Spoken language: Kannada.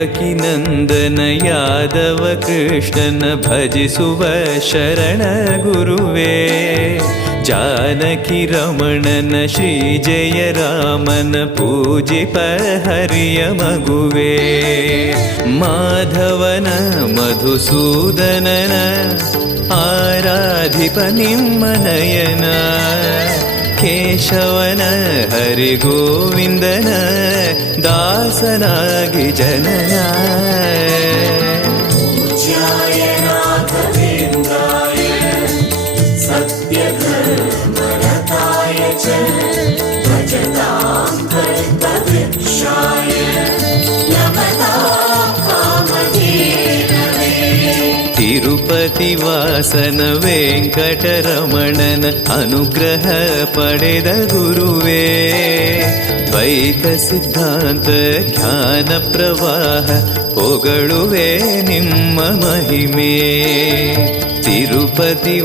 ನಂದನ ಯಾದವ ಕೃಷ್ಣನ ಭಜಿಸುವ ಶರಣ ಗುರುವೇ, ಜಾನಕಿ ರಮಣನ ಶ್ರೀ ಜಯ ರಾಮನ ಪೂಜಿಪ ಹರಿಯ ಮಗುವೇ, ಮಾಧವನ ಮಧುಸೂದನನ ಆರಾಧಿಪ ನಿಮ್ಮ ನಯನ, ಕೇಶವನ ಹರಿಗೋವಿಂದನ ದಾಸನಾಗಿ ಜನನ. ಪೂಜ್ಯಾಯ ರಾಘವೇಂದ್ರಾಯ ಸತ್ಯಧರ್ಮರತಾಯ ಚ ಭಜತಾಂ ಕಲ್ಪವೃಕ್ಷಾಯ ನಮತಾಂ ಕಾಮಧೇನವೇ. ತಿರುಪತಿ ವಾಸನ ವೆಂಕಟರಮಣನ ಅನುಗ್ರಹ ಪಡೆದ ಗುರುವೇ, ದ್ವೈತ ಸಿದ್ಧಾಂತ ಜ್ಞಾನ ಪ್ರವಾಹ ಹೊಗಳುವೆ ನಿಮ್ಮ ಮಹಿಮೆ. ತಿರುಪತಿ